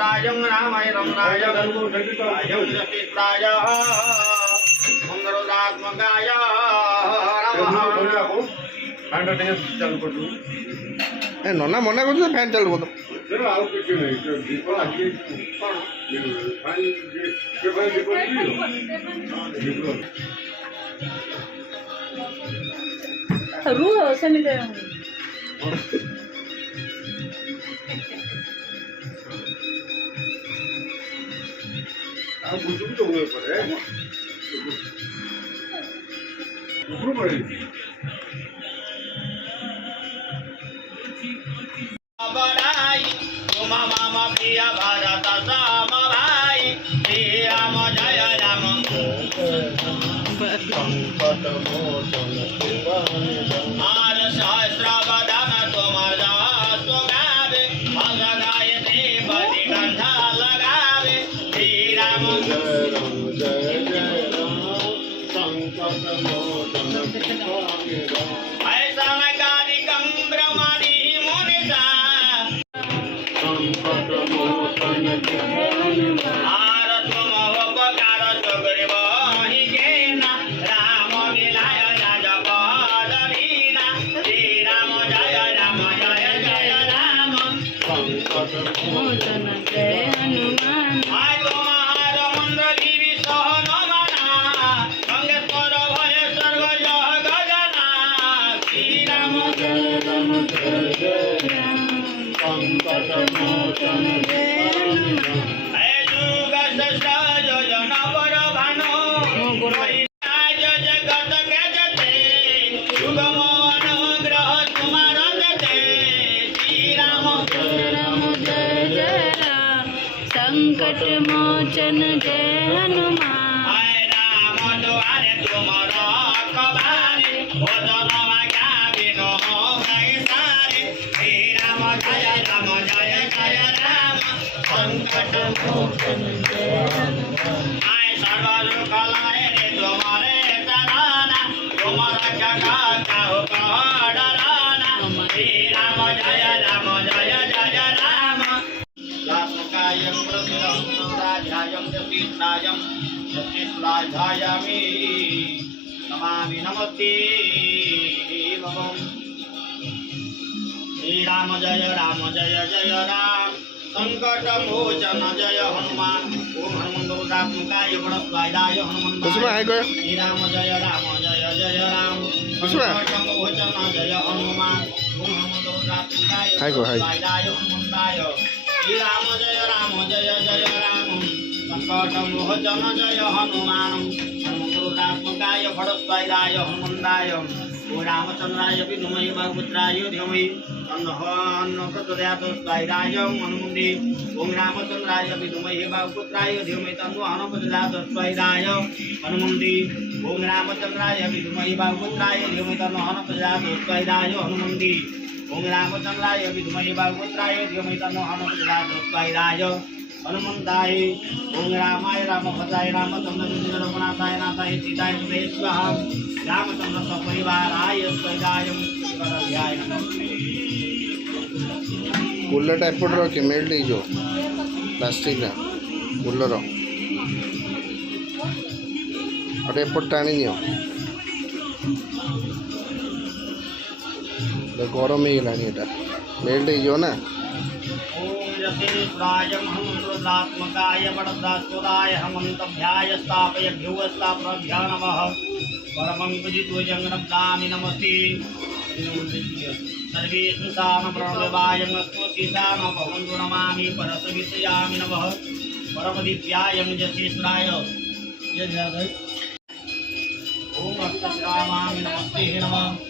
राजं रामाय रमणाय राजं जटित्राय मंगलात्मकाय नमः। ए नना मना कर फैन चालू कर रू सेमिटे बड़ाई तुम मम प्रिय भरत सम भाई श्री राम जय राम आर सहस्र बदन तुम जस गावे भग गाय देवती कंधा लगावे श्री राम ऐसा कार्यक्रम ब्रह्मादि मुनिसा आर तुम उपकार सुग्रीव ही केना राम मिलाय राजपद लीना श्री राम जय राम मोचन जय हनुमान आय तुम्हार मंत्र गिरि सहनमना गंगेश्वर भय सर्व जग जना श्री राम जय राम संकट मोचन जय हनुमान जय जुग सहस्र योजन पर भानो आज जगत के जते युग अनुग्रह तुम्हार जते श्री राम जय राम संकट मोचन जय हनुमान आय राम द्वारे तुमर कबारे भोजन मागा बिनो गए सारे श्री राम जय राम संकट मोचन जय हनुमान आय सर्वलोक लाए रे तुम्हारे चराना तुमर जगा काहु डराना श्री राम जय राम लात्मकायं प्रसिद्धं राजायं जतिष्ठायं जतिष्ठायामि नमामि नमस्ते भगवन् श्री राम जय जय राम संकट मोचन जय हनुमान ओम हनुमंतोदात्मकाय वरदाय हनुमान कुसुमा है गयो श्री राम जय जय राम कुसुमा संकट मोचन जय हनुमान ओम हनुमंतोदात्मकाय हाय गो हाय वरदाय हनुमान श्री राम जय जय राम संकट मोचन जय हनुमान हनुमंतोदात्मकाय वरदाय हनुमंताय ओ रामचंद्राय विद्महे वायुपुत्राय धीमहि तन्नो प्रचोदयात् स्वाहाय हनुमन्ते ओम रामचंद्राय विद्महे वायुपुत्राय धीमहि तन्नो प्रचोदयात् स्वाहाय हनुमन्ते ओम रामचंद्राय विद्महे वायुपुत्राय धीमहि तन्नो प्रचोदयात् स्वाहाय हनुमन्ते ओम रामचंद्राय विद्महे वायुपुत्राय धीमहि तन्नो प्रचोदयात् स्वाहाय हनुमंताय ओम रामाय रामभद्राय रामचंद्र रघुनाथाय नाथाय सीताय सुते स्वाहा रामचंद्र सपरिवाराय स्वाहाय करध्याय नमः कुलर एपट रखे मेल्ट हो प्लास्टिक ना कुलर अरे एपट टाणी नियो गरम ही गलानी एटा मेल्ट हो ना जतिष्ठायं हनुमन्त्रोदात्मकाय वरदास्वदाय हनुमन्तभ्याय स्थापयभ्यो नमः परमं पूजितोऽयं नमामि नमस्ते सर्वेषु सामप्रणवायं स्तुतिसाम भवन्तु नमामि परसवितयामि नमः परमदिव्यायं जतिष्ठाय ओम अष्टकामामि नमस्ते नमः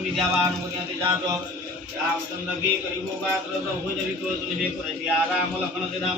विद्यावान रामचंद्र की करीबों का प्रभु जरी को सुन भी राम लखन सीधा